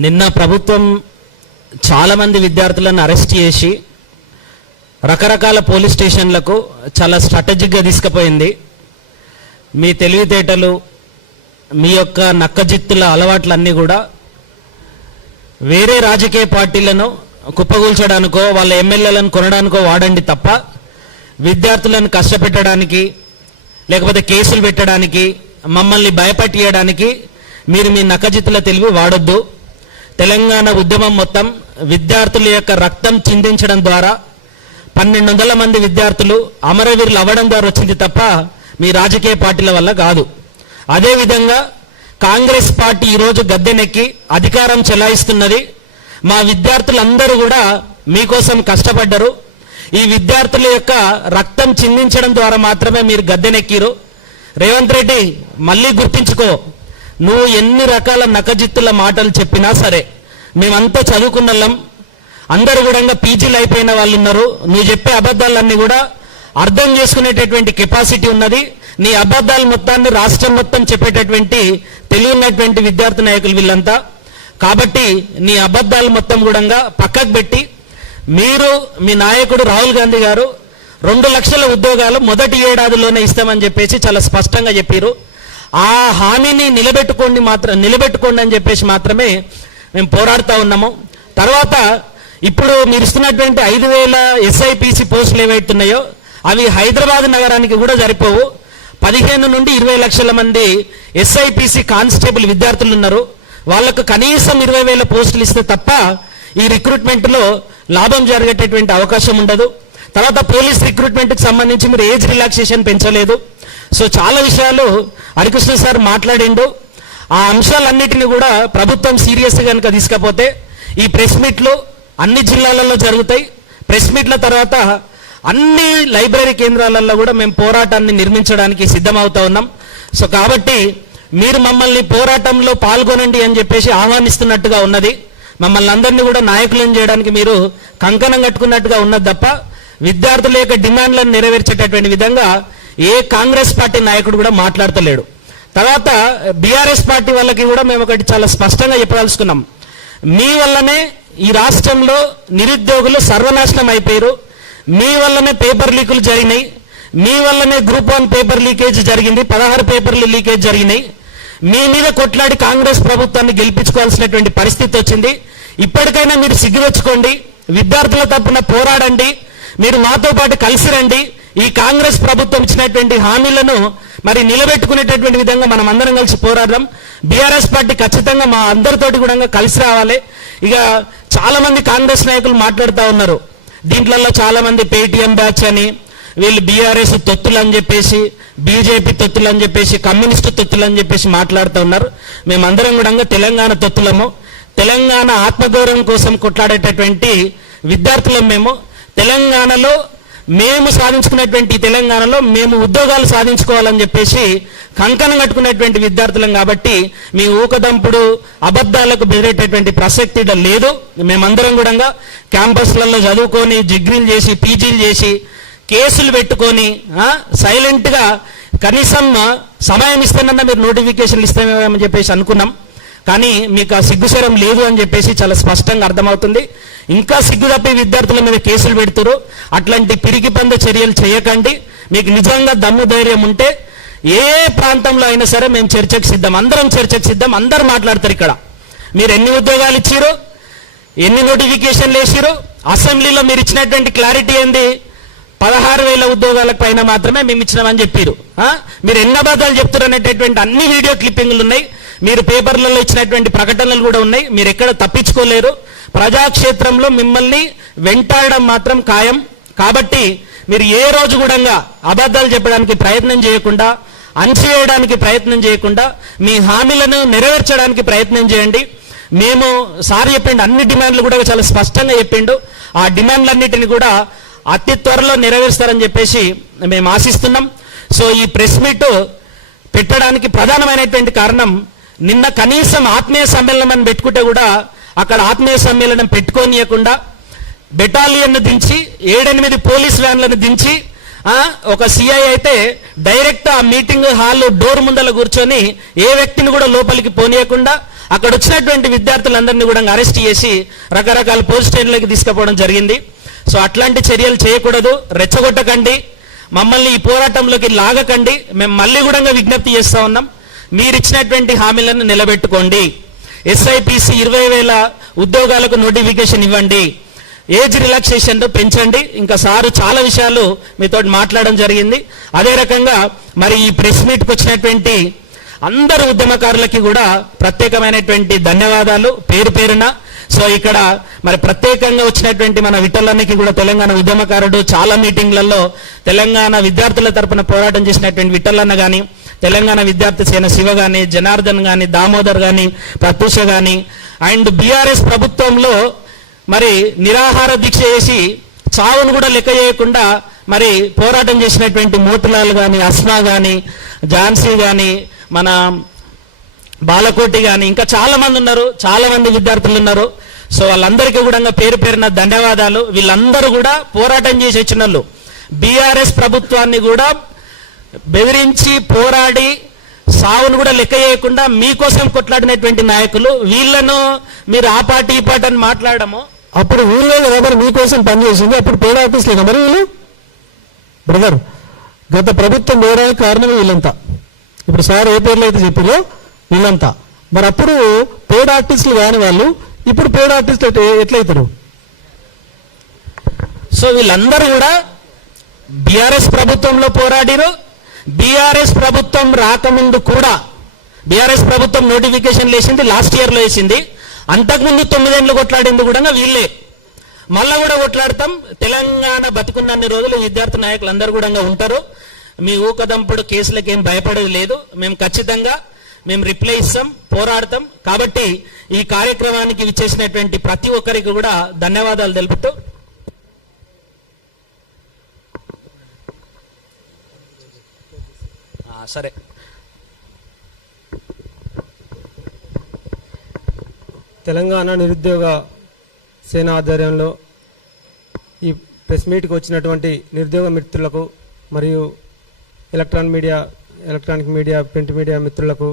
నిన్న ప్రభుత్వం చాలామంది విద్యార్థులను అరెస్ట్ చేసి రకరకాల పోలీస్ స్టేషన్లకు చాలా స్ట్రాటజిక్గా తీసుకుపోయింది. మీ తెలివితేటలు, మీ యొక్క నక్కజిత్తుల అలవాట్లన్నీ కూడా వేరే రాజకీయ పార్టీలను కుప్పగూల్చడానికో వాళ్ళ ఎమ్మెల్యేలను కొనడానికో వాడండి తప్ప విద్యార్థులను కష్టపెట్టడానికి లేకపోతే కేసులు పెట్టడానికి మమ్మల్ని భయపెట్టియడానికి మీరు మీ నక్కజిత్తుల తెలివి వాడొద్దు. తెలంగాణ ఉద్యమం మొత్తం విద్యార్థుల యొక్క రక్తం చిందించడం ద్వారా 1200 మంది విద్యార్థులు అమరవీరులు అవ్వడం ద్వారా వచ్చింది తప్ప మీ రాజకీయ పార్టీల వల్ల కాదు. అదేవిధంగా కాంగ్రెస్ పార్టీ ఈరోజు గద్దెనెక్కి అధికారం చెలాయిస్తున్నది. మా విద్యార్థులందరూ కూడా మీకోసం కష్టపడ్డరు. ఈ విద్యార్థుల యొక్క రక్తం చిందించడం ద్వారా మాత్రమే మీరు గద్దెనెక్కిరు. రేవంత్ రెడ్డి, మళ్ళీ గుర్తించుకో, నువ్వు ఎన్ని రకాల నకజిత్తుల మాటలు చెప్పినా సరే మేమంతా చదువుకున్నళ్ళం, అందరూ కూడా పీజీలు అయిపోయిన వాళ్ళు ఉన్నారు. నువ్వు చెప్పే అబద్ధాలన్నీ కూడా అర్థం చేసుకునేటటువంటి కెపాసిటీ ఉన్నది. నీ అబద్ధాల మొత్తాన్ని రాష్ట్రం మొత్తం చెప్పేటటువంటి తెలియనటువంటి విద్యార్థి నాయకులు వీళ్ళంతా. కాబట్టి నీ అబద్ధాలు మొత్తం కూడా పక్కకు పెట్టి మీరు, మీ నాయకుడు రాహుల్ గాంధీ గారు 2 లక్షల ఉద్యోగాలు మొదటి ఏడాదిలోనే ఇస్తామని చెప్పేసి చాలా స్పష్టంగా చెప్పారు. ఆ హామీని నిలబెట్టుకోండి అని చెప్పేసి మాత్రమే మేము పోరాడుతూ ఉన్నాము. తర్వాత ఇప్పుడు మీరు ఇస్తున్నటువంటి 5000 SIPC పోస్టులు ఏవైతున్నాయో అవి హైదరాబాద్ నగరానికి కూడా సరిపోవు. 15 నుండి 20 లక్షల మంది SIPC కానిస్టేబుల్ విద్యార్థులు ఉన్నారు. వాళ్ళకు కనీసం 20,000 పోస్టులు ఇస్తే తప్ప ఈ రిక్రూట్మెంట్లో లాభం జరిగేటటువంటి అవకాశం ఉండదు. తర్వాత పోలీస్ రిక్రూట్మెంట్కి సంబంధించి మీరు ఏజ్ రిలాక్సేషన్ పెంచలేదు. సో చాలా విషయాలు హరికృష్ణ సార్ మాట్లాడిండు. ఆ అంశాలన్నిటిని కూడా ప్రభుత్వం సీరియస్గా కనుక తీసుకపోతే ఈ ప్రెస్ మీట్లు అన్ని జిల్లాలలో జరుగుతాయి. ప్రెస్ మీట్ల తర్వాత అన్ని లైబ్రరీ కేంద్రాలలో కూడా మేము పోరాటాన్ని నిర్మించడానికి సిద్ధమవుతా ఉన్నాం. సో కాబట్టి మీరు మమ్మల్ని పోరాటంలో పాల్గొనండి అని చెప్పేసి ఆహ్వానిస్తున్నట్టుగా ఉన్నది. మమ్మల్ని అందరినీ కూడా నాయకులను చేయడానికి మీరు కంకణం కట్టుకున్నట్టుగా ఉన్నది తప్ప విద్యార్థుల యొక్క డిమాండ్లను నెరవేర్చేటటువంటి విధంగా ఏ కాంగ్రెస్ పార్టీ నాయకుడు కూడా మాట్లాడతలేడు. తర్వాత బీఆర్ఎస్ పార్టీ వాళ్ళకి కూడా మేము ఒకటి చాలా స్పష్టంగా చెప్పదలుచుకున్నాం. మీ వల్లనే ఈ రాష్ట్రంలో నిరుద్యోగులు సర్వనాశనం అయిపోయారు. మీ వల్లనే పేపర్ లీకులు జరిగినాయి. మీ వల్లనే గ్రూప్ 1 పేపర్ లీకేజ్ జరిగింది. 16 పేపర్లు లీకేజ్ జరిగినాయి. మీ మీద కొట్లాడి కాంగ్రెస్ ప్రభుత్వాన్ని గెలిపించుకోవాల్సినటువంటి పరిస్థితి వచ్చింది. ఇప్పటికైనా మీరు సిగ్గువెచ్చుకోండి, విద్యార్థుల తరపున పోరాడండి, మీరు మాతో పాటు కలిసి రండి. ఈ కాంగ్రెస్ ప్రభుత్వం ఇచ్చినటువంటి హామీలను మరి నిలబెట్టుకునేటటువంటి విధంగా మనం అందరం కలిసి పోరాడదాం. బీఆర్ఎస్ పార్టీ ఖచ్చితంగా మా అందరితోటి కూడా కలిసి రావాలి. ఇక చాలా మంది కాంగ్రెస్ నాయకులు మాట్లాడుతూ ఉన్నారు. దీంట్లో చాలా మంది పేటీఎం బ్యాచ్ అని, వీళ్ళు బీఆర్ఎస్ తొత్తులు అని చెప్పేసి, బీజేపీ తొత్తులు అని చెప్పేసి, కమ్యూనిస్టు తొత్తులు అని చెప్పేసి మాట్లాడుతూ ఉన్నారు. మేమందరం కూడా తెలంగాణ తొత్తులము, తెలంగాణ ఆత్మగౌరవం కోసం కొట్లాడేటటువంటి విద్యార్థులం. మేము తెలంగాణలో మేము సాధించుకున్నటువంటి తెలంగాణలో మేము ఉద్యోగాలు సాధించుకోవాలని చెప్పేసి కంకణం కట్టుకునేటువంటి విద్యార్థులం. కాబట్టి మీ ఊకదంపుడు అబద్ధాలకు బెదిరేటటువంటి ప్రసక్తి లేదు. మేమందరం కూడా క్యాంపస్లలో చదువుకొని డిగ్రీలు చేసి పీజీలు చేసి కేసులు పెట్టుకొని సైలెంట్గా కనీసం సమయం ఇస్తానన్నా మీరు నోటిఫికేషన్లు ఇస్తామని చెప్పేసి అనుకున్నాం. కానీ మీకు ఆ సిగ్గుశరం లేదు అని చెప్పేసి చాలా స్పష్టంగా అర్థమవుతుంది. ఇంకా సిగ్గు తప్పి విద్యార్థుల మీద కేసులు పెడుతురు. అట్లాంటి పిరికి పంద చర్యలు చేయకండి. మీకు నిజంగా దమ్ము ధైర్యం ఉంటే ఏ ప్రాంతంలో అయినా సరే మేము చర్చకు సిద్ధం, అందరం చర్చకు సిద్ధం. అందరూ మాట్లాడతారు. ఇక్కడ మీరు ఎన్ని ఉద్యోగాలు ఇచ్చిరు, ఎన్ని నోటిఫికేషన్లు వేసిరు, అసెంబ్లీలో మీరు ఇచ్చినటువంటి క్లారిటీ ఏంది? 16,000 ఉద్యోగాలకు పైన మాత్రమే మేము ఇచ్చినామని చెప్పారు. మీరు ఎన్ని అబద్ధాలు చెప్తారు అనేటటువంటి అన్ని వీడియో క్లిప్పింగ్లు ఉన్నాయి. మీరు పేపర్లలో ఇచ్చినటువంటి ప్రకటనలు కూడా ఉన్నాయి. మీరు ఎక్కడ తప్పించుకోలేరు. ప్రజాక్షేత్రంలో మిమ్మల్ని వెంటాడడం మాత్రం ఖాయం. కాబట్టి మీరు ఏ రోజు కూడా అబద్ధాలు చెప్పడానికి ప్రయత్నం చేయకుండా, అణచివేయడానికి ప్రయత్నం చేయకుండా మీ హామీలను నెరవేర్చడానికి ప్రయత్నం చేయండి. మేము సార్ చెప్పిండు, అన్ని డిమాండ్లు కూడా చాలా స్పష్టంగా చెప్పిండు. ఆ డిమాండ్లన్నిటిని కూడా అతి త్వరలో నెరవేరుస్తారని చెప్పేసి మేము ఆశిస్తున్నాం. సో ఈ ప్రెస్ మీట్ పెట్టడానికి ప్రధానమైనటువంటి కారణం, నిన్న కనీసం ఆత్మీయ సమ్మేళనం అని పెట్టుకుంటే కూడా అక్కడ ఆత్మీయ సమ్మేళనం పెట్టుకోనియకుండా బెటాలియన్ను దించి 7-8 పోలీస్ వ్యాన్లను దించి ఒక సిఐ అయితే డైరెక్ట్ ఆ మీటింగ్ హాల్ డోర్ ముందల కూర్చొని ఏ వ్యక్తిని కూడా లోపలికి పోనీయకుండా అక్కడ వచ్చినటువంటి విద్యార్థులందరినీ కూడా అరెస్ట్ చేసి రకరకాల పోలీస్ స్టేషన్లోకి తీసుకుపోవడం జరిగింది. సో అట్లాంటి చర్యలు చేయకూడదు, రెచ్చగొట్టకండి, మమ్మల్ని ఈ పోరాటంలోకి లాగకండి. మేము మళ్ళీ కూడా విజ్ఞప్తి చేస్తూ ఉన్నాం, మీరు ఇచ్చినటువంటి హామీలను నిలబెట్టుకోండి. SIPC 20,000 ఉద్యోగాలకు నోటిఫికేషన్ ఇవ్వండి, ఏజ్ రిలాక్సేషన్ పెంచండి. ఇంకా సారు చాలా విషయాలు మీతో మాట్లాడడం జరిగింది. అదే రకంగా మరి ఈ ప్రెస్ మీట్కి వచ్చినటువంటి అందరు ఉద్యమకారులకి కూడా ప్రత్యేకమైనటువంటి ధన్యవాదాలు పేరు పేరున. సో ఇక్కడ మరి ప్రత్యేకంగా వచ్చినటువంటి మన విఠలన్నకి కూడా తెలంగాణ ఉద్యమకారుడు, చాలా మీటింగ్లలో తెలంగాణ విద్యార్థుల తరపున పోరాటం చేసినటువంటి విఠలన్న కానీ, తెలంగాణ విద్యార్థి సేన శివ కానీ, జనార్దన్ కానీ, దామోదర్ కానీ, ప్రత్యూష కానీ, అండ్ బీఆర్ఎస్ ప్రభుత్వంలో మరి నిరాహార దీక్ష చేసి చావును కూడా లెక్క చేయకుండా మరి పోరాటం చేసినటువంటి మోతిలాల్ కానీ, అస్మా కానీ, ఝాన్సీ కానీ, మన బాలకోటి కానీ, ఇంకా చాలా మంది ఉన్నారు, చాలా మంది విద్యార్థులు ఉన్నారు. సో వాళ్ళందరికీ కూడా పేరు పేరున ధన్యవాదాలు. వీళ్ళందరూ కూడా పోరాటం చేసి వచ్చిన వాళ్ళు, బీఆర్ఎస్ ప్రభుత్వాన్ని కూడా బెదిరించి పోరాడి సావును కూడా లెక్క చేయకుండా మీకోసం కొట్లాడినటువంటి నాయకులు. వీళ్ళను మీరు ఆ పార్టీ ఈ పార్టీ అని మాట్లాడము. అప్పుడు వీళ్ళే కదా మరి మీకోసం పనిచేసింది, అప్పుడు పేడ ఆఫీస్ లేదా మరి వీళ్ళు? బ్రదర్, గత ప్రభుత్వం వేయడానికి కారణమే వీళ్ళంతా. ఇప్పుడు సార్ ఏ పేర్లు అయితే చెప్పారో వీళ్ళంతా. మరి అప్పుడు పేడ్ ఆర్టిస్టులు కాని వాళ్ళు ఇప్పుడు పేడ్ ఆర్టిస్టులు ఎట్లయితారు? సో వీళ్ళందరూ కూడా బీఆర్ఎస్ ప్రభుత్వంలో పోరాడిరు. బీఆర్ఎస్ ప్రభుత్వం రాకముందు కూడా, బీఆర్ఎస్ ప్రభుత్వం నోటిఫికేషన్ వేసింది లాస్ట్ ఇయర్లో వేసింది. అంతకుముందు 9 ఏళ్ళు కొట్లాడింది కూడా వీళ్ళే. మళ్ళా కూడా కొట్లాడతాం. తెలంగాణ బతుకున్నన్ని రోజులు విద్యార్థి నాయకులు అందరూ కూడా ఉంటారు. మీ ఊకదంపుడు కేసులకు ఏం భయపడేది లేదు. మేము ఖచ్చితంగా రిప్లై ఇస్తాం, పోరాడతాం. కాబట్టి ఈ కార్యక్రమానికి విచ్చేసినటువంటి ప్రతి ఒక్కరికి కూడా ధన్యవాదాలు తెలుపుతూ, సరే తెలంగాణ నిరుద్యోగ సేన ఆధ్వర్యంలో ఈ ప్రెస్ మీట్కి వచ్చినటువంటి నిరుద్యోగ మిత్రులకు మరియు ఎలక్ట్రానిక్ మీడియా ప్రింట్ మీడియా మిత్రులకు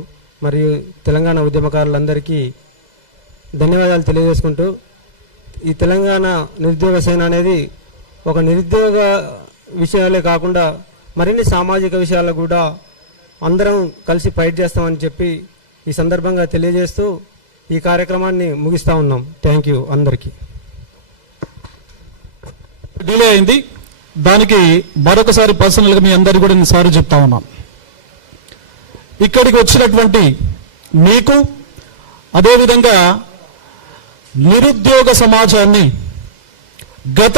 మరియు తెలంగాణ ఉద్యమకారులందరికీ ధన్యవాదాలు తెలియజేసుకుంటూ, ఈ తెలంగాణ నిరుద్యోగ సేన అనేది ఒక నిరుద్యోగ విషయాలే కాకుండా మరిన్ని సామాజిక విషయాలు కూడా అందరం కలిసి ఫైట్ చేస్తామని చెప్పి ఈ సందర్భంగా తెలియజేస్తూ ఈ కార్యక్రమాన్ని ముగిస్తూ ఉన్నాం. థ్యాంక్ యూ అందరికీ. డిలే అయింది, దానికి మరొకసారి పర్సనల్గా మీ అందరికీ కూడా నేను సారీ చెప్తా ఉన్నాం. ఇక్కడికి వచ్చినటువంటి మీకు, అదేవిధంగా నిరుద్యోగ సమాజాన్ని గతం